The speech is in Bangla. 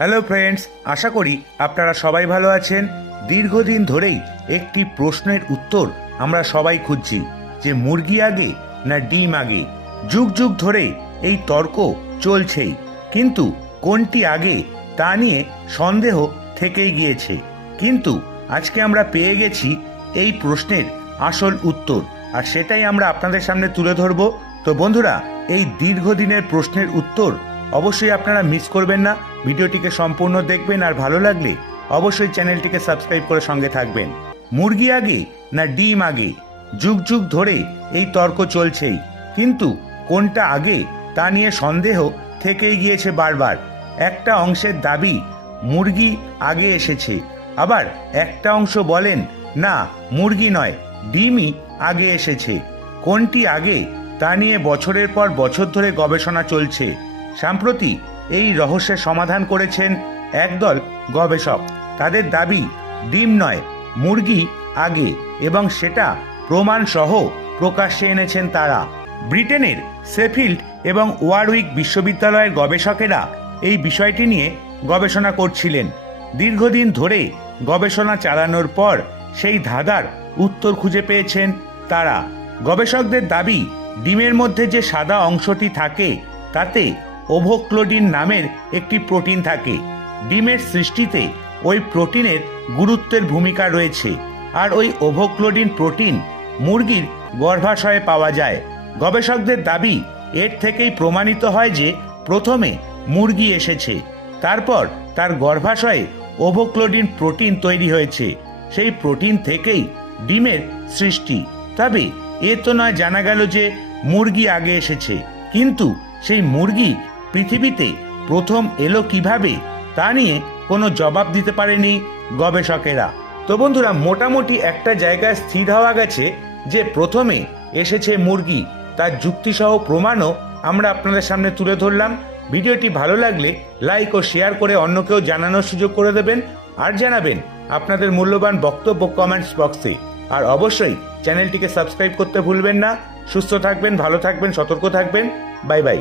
হ্যালো ফ্রেন্ডস আশা করি আপনারা সবাই ভালো আছেন। দীর্ঘদিন ধরেই একটি প্রশ্নের উত্তর আমরা সবাই খুঁজছি, যে মুরগি আগে না ডিম আগে? যুগ যুগ ধরে এই তর্ক চলছেই, কিন্তু কোনটি আগে তা নিয়ে সন্দেহ থেকেই গিয়েছে। কিন্তু আজকে আমরা পেয়ে গেছি এই প্রশ্নের আসল উত্তর, আর সেটাই আমরা আপনাদের সামনে তুলে ধরব। তো বন্ধুরা, এই দীর্ঘদিনের প্রশ্নের উত্তর অবশ্যই আপনারা মিস করবেন না। ভিডিওটিকে সম্পূর্ণ দেখবেন আর ভালো লাগলে অবশ্যই চ্যানেলটিকে সাবস্ক্রাইব করে সঙ্গে থাকবেন। মুরগি আগে না ডিম আগে? যুগ যুগ ধরে এই তর্ক চলছেই। কিন্তু কোনটা আগে তা নিয়ে সন্দেহ থেকেই গিয়েছে বারবার। একটা অংশের দাবি, মুরগি আগে এসেছে। আবার একটা অংশ বলেন, না, মুরগি নয়, ডিমই আগে এসেছে। কোনটি আগে তা নিয়ে বছরের পর বছর ধরে গবেষণা চলছে। সাম্প্রতি এই রহস্যের সমাধান করেছেন একদল গবেষক। তাদের দাবি, ডিম নয়, মুরগি আগে এবং সেটা প্রমাণ সহ প্রকাশ্যে এনেছেন তারা। ব্রিটেনের সেফিল্ড এবং ওয়ারউইক বিশ্ববিদ্যালয়ের গবেষকেরা এই বিষয়টি নিয়ে গবেষণা করছিলেন। দীর্ঘদিন ধরে গবেষণা চালানোর পর সেই ধাঁধার উত্তর খুঁজে পেয়েছেন তারা। গবেষকদের দাবি, ডিমের মধ্যে যে সাদা অংশটি থাকে, তাতে ওভোক্লোডিন নামের একটি প্রোটিন থাকে। ডিমের সৃষ্টিতে ওই প্রোটিনের গুরুত্বের ভূমিকা রয়েছে আর ওই ওভোক্লোডিন প্রোটিন মুরগির গর্ভাশয়ে পাওয়া যায়। গবেষকদের দাবি, এর থেকেই প্রমাণিত হয় যে প্রথমে মুরগি এসেছে, তারপর তার গর্ভাশয়ে ওভোক্লোডিন প্রোটিন তৈরি হয়েছে। সেই প্রোটিন থেকেই ডিমের সৃষ্টি। তবে এ তো নয় জানা গেল যে মুরগি আগে এসেছে, কিন্তু সেই মুরগি পৃথিবীতে প্রথম এলো কীভাবে তা নিয়ে কোনো জবাব দিতে পারেনি গবেষকেরা। তো বন্ধুরা, মোটামুটি একটা জায়গায় স্থির হওয়া গেছে যে প্রথমে এসেছে মুরগি। তার যুক্তিসহ প্রমাণও আমরা আপনাদের সামনে তুলে ধরলাম। ভিডিওটি ভালো লাগলে লাইক ও শেয়ার করে অন্যকেও জানানোর সুযোগ করে দেবেন আর জানাবেন আপনাদের মূল্যবান বক্তব্য কমেন্টস বক্সে আর অবশ্যই চ্যানেলটিকে সাবস্ক্রাইব করতে ভুলবেন না। সুস্থ থাকবেন, ভালো থাকবেন, সতর্ক থাকবেন। Bye bye